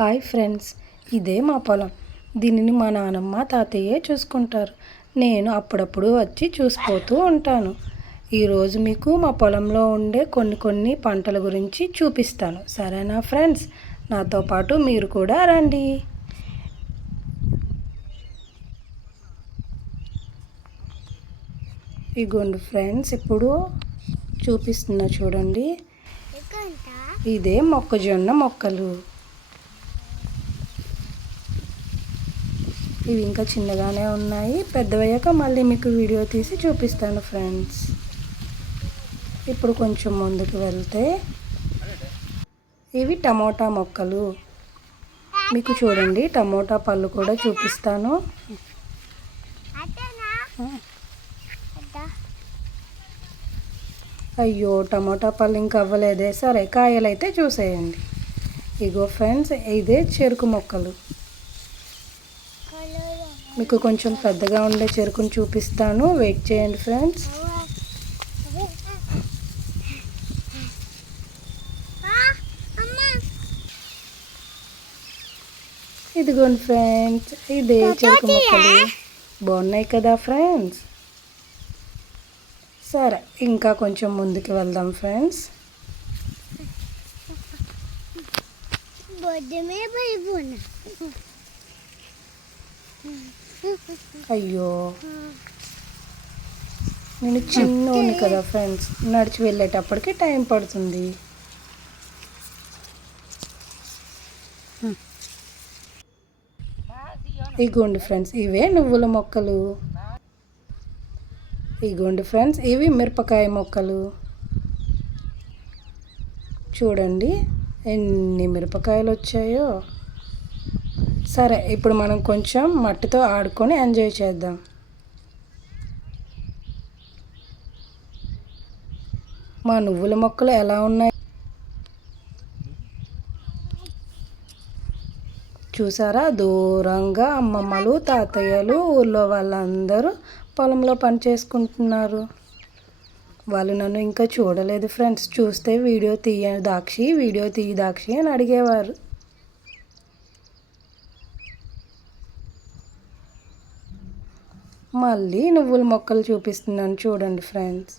Hi friends, ఇదే మా పొలం. దీనిని మా నానమ్మ తాతయ్యే చూసుకుంటారు. నేను అప్పుడప్పుడు వచ్చి చూసిపోతూ ఉంటాను. ఈరోజు మీకు మా పొలంలో ఉండే కొన్ని పంటల గురించి చూపిస్తాను. సరేనా ఫ్రెండ్స్? నాతో పాటు మీరు కూడా రండి. ఇగోండి ఫ్రెండ్స్, ఇప్పుడు చూపిస్తున్నా చూడండి. ఇదే మొక్కజొన్న మొక్కలు. ఇవి ఇంకా చిన్నగానే ఉన్నాయి. పెద్దవయ్యాక మళ్ళీ మీకు వీడియో తీసి చూపిస్తాను ఫ్రెండ్స్. ఇప్పుడు కొంచెం ముందుకు వెళ్తే ఇవి టమోటా మొక్కలు. మీకు చూడండి, టమోటా పళ్ళు కూడా చూపిస్తాను. అయ్యో, టమోటా పళ్ళు ఇంకా అవ్వలేదే. సరే, కాయలైతే చూసేయండి. ఇగో ఫ్రెండ్స్, ఇదే చెరుకు మొక్కలు. మీకు కొంచెం పెద్దగా ఉండే చెరుకుని చూపిస్తాను. వెయిట్ చేయండి ఫ్రెండ్స్. ఇదిగోండి ఫ్రెండ్స్, ఇదే చెరుకు మొక్కలు. బాగున్నాయి కదా ఫ్రెండ్స్? సరే, ఇంకా కొంచెం ముందుకు వెళ్దాం ఫ్రెండ్స్. అయ్యో, నేను చిన్నోని కదా ఫ్రెండ్స్, నడిచి వెళ్ళేటప్పటికి టైం పడుతుంది. ఇగోండి ఫ్రెండ్స్, ఇవే నువ్వుల మొక్కలు. ఇగోండి ఫ్రెండ్స్, ఇవి మిరపకాయ మొక్కలు. చూడండి ఎన్ని మిరపకాయలు వచ్చాయో. సరే, ఇప్పుడు మనం కొంచెం మట్టితో ఆడుకొని ఎంజాయ్ చేద్దాం. మా నువ్వుల మొక్కలు ఎలా ఉన్నాయి చూసారా? దూరంగా అమ్మమ్మలు, తాతయ్యలు, ఊళ్ళో వాళ్ళందరూ పొలంలో పని చేసుకుంటున్నారు. వాళ్ళు నన్ను ఇంకా చూడలేదు ఫ్రెండ్స్. చూస్తే వీడియో తీయ దాక్షి అని అడిగేవారు. మళ్ళీ నువ్వుల మొక్కలు చూపిస్తున్నాను చూడండి ఫ్రెండ్స్.